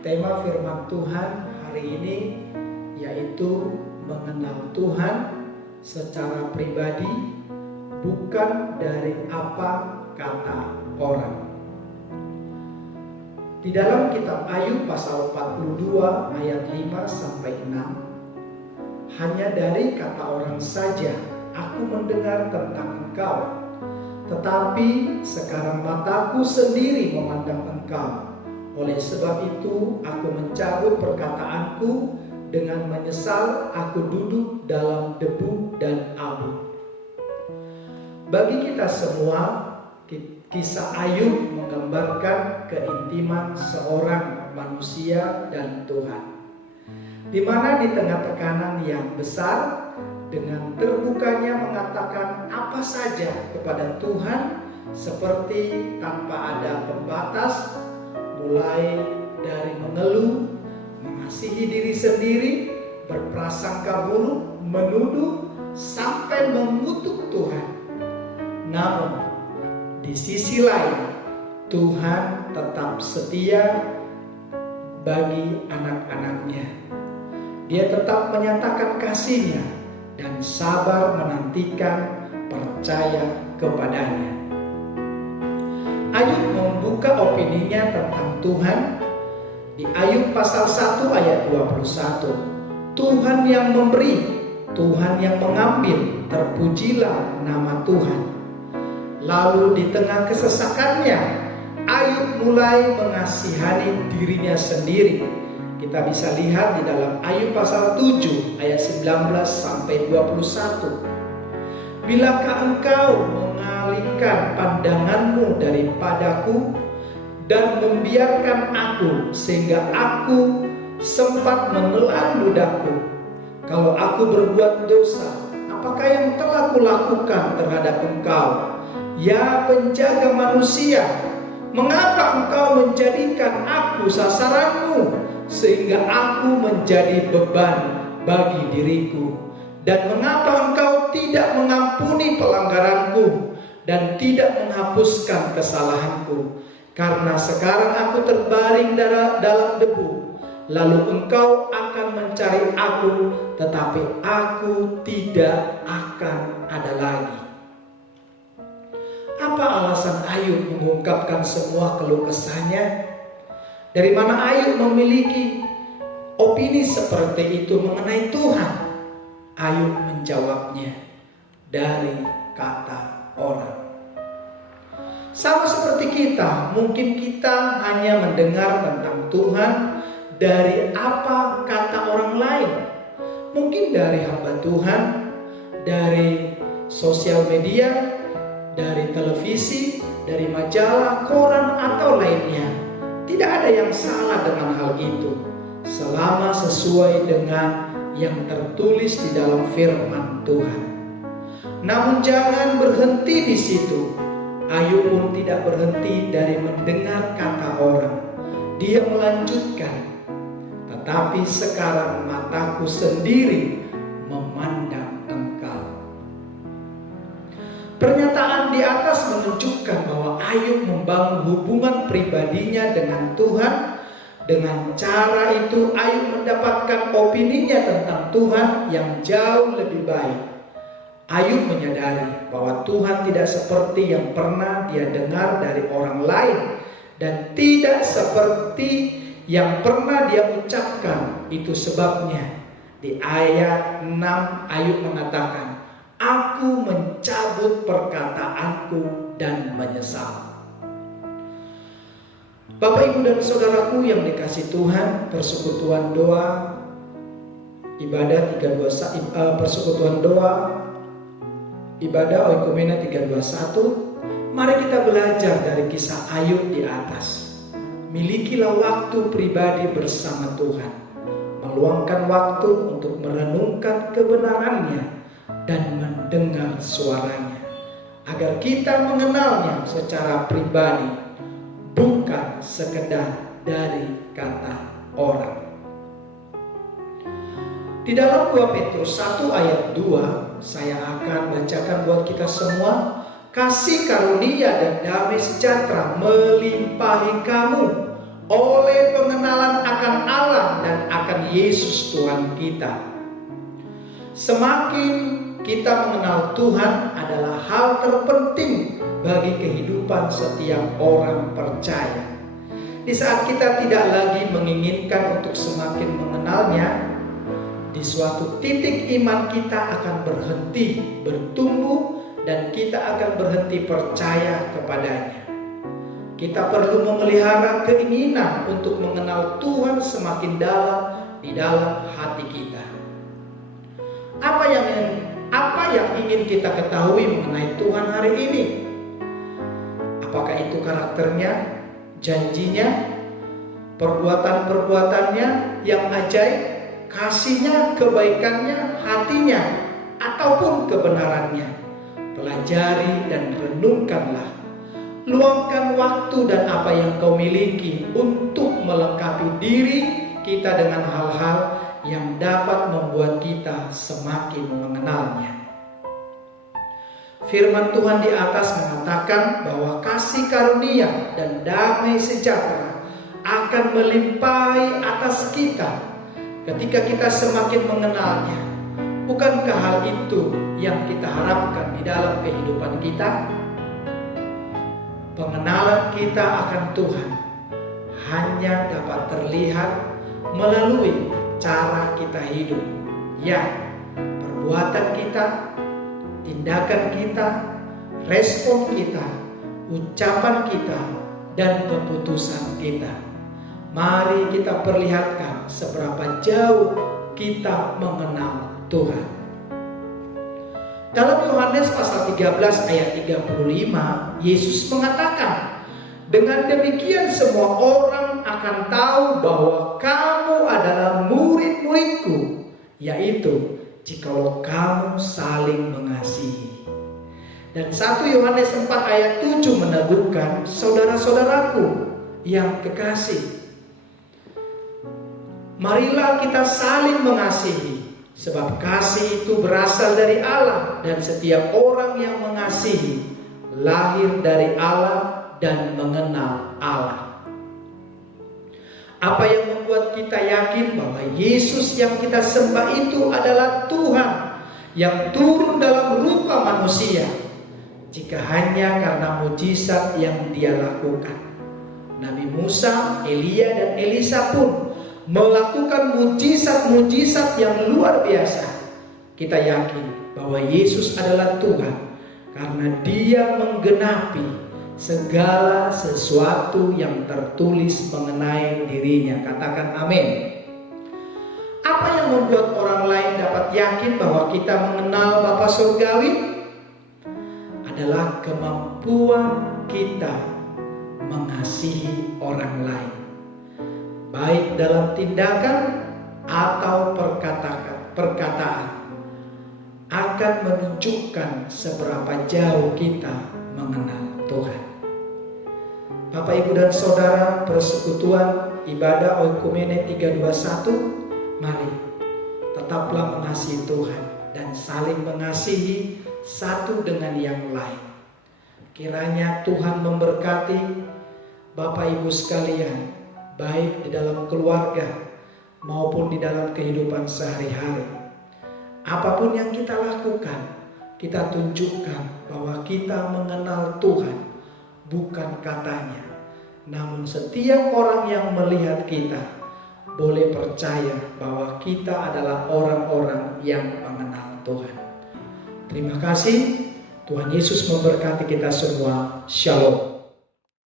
Tema firman Tuhan hari ini yaitu mengenal Tuhan secara pribadi, bukan dari apa kata orang. Di dalam kitab Ayub pasal 42 ayat 5-6, hanya dari kata orang saja aku mendengar tentang engkau, tetapi sekarang mataku sendiri memandang engkau. Oleh sebab itu aku mencabut perkataanku, dengan menyesal aku duduk dalam debu dan abu. Bagi kita semua, kisah Ayub menggambarkan keintiman seorang manusia dan Tuhan, di mana di tengah tekanan yang besar, dengan terbukanya mengatakan apa saja kepada Tuhan, seperti tanpa ada pembatas, mulai dari mengeluh, mengasihi diri sendiri, berprasangka buruk, menuduh, sampai mengutuk Tuhan. Namun di sisi lain, Tuhan tetap setia bagi anak-anaknya. Dia tetap menyatakan kasih-Nya dan sabar menantikan, percaya kepadanya. Ayub membuka opininya tentang Tuhan di Ayub pasal 1 ayat 21. Tuhan yang memberi, Tuhan yang mengambil, terpujilah nama Tuhan. Lalu di tengah kesesakannya, Ayub mulai mengasihani dirinya sendiri. Kita bisa lihat di dalam Ayub pasal 7 ayat 19-21. Bilakah engkau mengalihkan pandanganmu daripadaku dan membiarkan aku sehingga aku sempat menelan ludahku? Kalau aku berbuat dosa, apakah yang telah kulakukan terhadap engkau? Ya penjaga manusia, mengapa engkau menjadikan aku sasaranmu, sehingga aku menjadi beban bagi diriku? Dan mengapa engkau tidak mengampuni pelanggaranku dan tidak menghapuskan kesalahanku? Karena sekarang aku terbaring dalam debu, lalu engkau akan mencari aku, tetapi aku tidak akan ada lagi. Apa alasan Ayub mengungkapkan semua keluh kesahnya? Dari mana Ayub memiliki opini seperti itu mengenai Tuhan? Ayub menjawabnya dari kata orang. Sama seperti kita, mungkin kita hanya mendengar tentang Tuhan dari apa kata orang lain. Mungkin dari hamba Tuhan, dari sosial media, dari televisi, dari majalah, koran, atau lainnya. Tidak ada yang salah dengan hal itu, selama sesuai dengan yang tertulis di dalam firman Tuhan. Namun jangan berhenti di situ. Ayub pun tidak berhenti dari mendengar kata orang. Dia melanjutkan, tetapi sekarang mataku sendiri memandang engkau. Pernyataan di atas menunjukkan bahwa Ayub membangun hubungan pribadinya dengan Tuhan. Dengan cara itu Ayub mendapatkan opininya tentang Tuhan yang jauh lebih baik. Ayub menyadari bahwa Tuhan tidak seperti yang pernah dia dengar dari orang lain, dan tidak seperti yang pernah dia ucapkan. Itu sebabnya di ayat 6 Ayub mengatakan, aku mencabut perkataanku dan menyesal. Bapak, Ibu, dan saudaraku yang dikasihi Tuhan, persekutuan doa ibadah 321, persekutuan doa ibadah Oikumene 321. Mari kita belajar dari kisah Ayub di atas. Milikilah waktu pribadi bersama Tuhan, meluangkan waktu untuk merenungkan kebenarannya dan mendengar suaranya, agar kita mengenalnya secara pribadi, bukan sekedar dari kata orang. Di dalam 2 Petrus 1 ayat 2, saya akan bacakan buat kita semua. Kasih karunia dan damai sejahtera melimpahi kamu oleh pengenalan akan Allah dan akan Yesus Tuhan kita. Semakin kita mengenal Tuhan adalah hal terpenting bagi kehidupan setiap orang percaya. Di saat kita tidak lagi menginginkan untuk semakin mengenalnya, di suatu titik iman kita akan berhenti bertumbuh dan kita akan berhenti percaya kepadanya. Kita perlu memelihara keinginan untuk mengenal Tuhan semakin dalam di dalam hati kita. Apa yang ingin kita ketahui mengenai Tuhan hari ini? Apakah itu karakternya, janjinya, perbuatan-perbuatannya yang ajaib, kasihnya, kebaikannya, hatinya, ataupun kebenarannya? Pelajari dan renungkanlah. Luangkan waktu dan apa yang kau miliki untuk melengkapi diri kita dengan hal-hal yang dapat membuat kita semakin mengenalnya. Firman Tuhan di atas mengatakan bahwa kasih karunia dan damai sejahtera akan melimpahi atas kita ketika kita semakin mengenalnya. Bukankah hal itu yang kita harapkan di dalam kehidupan kita? Pengenalan kita akan Tuhan hanya dapat terlihat melalui cara kita hidup. Ya, perbuatan kita, tindakan kita, respon kita, ucapan kita, dan keputusan kita. Mari kita perlihatkan seberapa jauh kita mengenal Tuhan. Dalam Yohanes pasal 13 ayat 35, Yesus mengatakan, dengan demikian semua orang akan tahu bahwa kamu adalah murid-muridku, yaitu jikalau kamu saling mengasihi. Dan 1 Yohanes 4 ayat 7 meneguhkan, saudara-saudaraku yang kekasih, marilah kita saling mengasihi, sebab kasih itu berasal dari Allah, dan setiap orang yang mengasihi lahir dari Allah dan mengenal Allah. Apa yang membuat kita yakin bahwa Yesus yang kita sembah itu adalah Tuhan yang turun dalam rupa manusia? Jika hanya karena mujizat yang Dia lakukan. Nabi Musa, Elia, dan Elisa pun melakukan mujizat-mujizat yang luar biasa. Kita yakin bahwa Yesus adalah Tuhan karena Dia menggenapi segala sesuatu yang tertulis mengenai dirinya. Katakan amin. Apa yang membuat orang lain dapat yakin bahwa kita mengenal Bapa Surgawi? Adalah kemampuan kita mengasihi orang lain, baik dalam tindakan atau perkataan, akan menunjukkan seberapa jauh kita mengenal Tuhan. Bapak, Ibu, dan Saudara, persekutuan ibadah Oikumene 321, mari tetaplah mengasihi Tuhan dan saling mengasihi satu dengan yang lain. Kiranya Tuhan memberkati Bapak Ibu sekalian, baik di dalam keluarga maupun di dalam kehidupan sehari-hari. Apapun yang kita lakukan, kita tunjukkan bahwa kita mengenal Tuhan, bukan katanya. Namun setiap orang yang melihat kita boleh percaya bahwa kita adalah orang-orang yang mengenal Tuhan. Terima kasih. Tuhan Yesus memberkati kita semua. Shalom.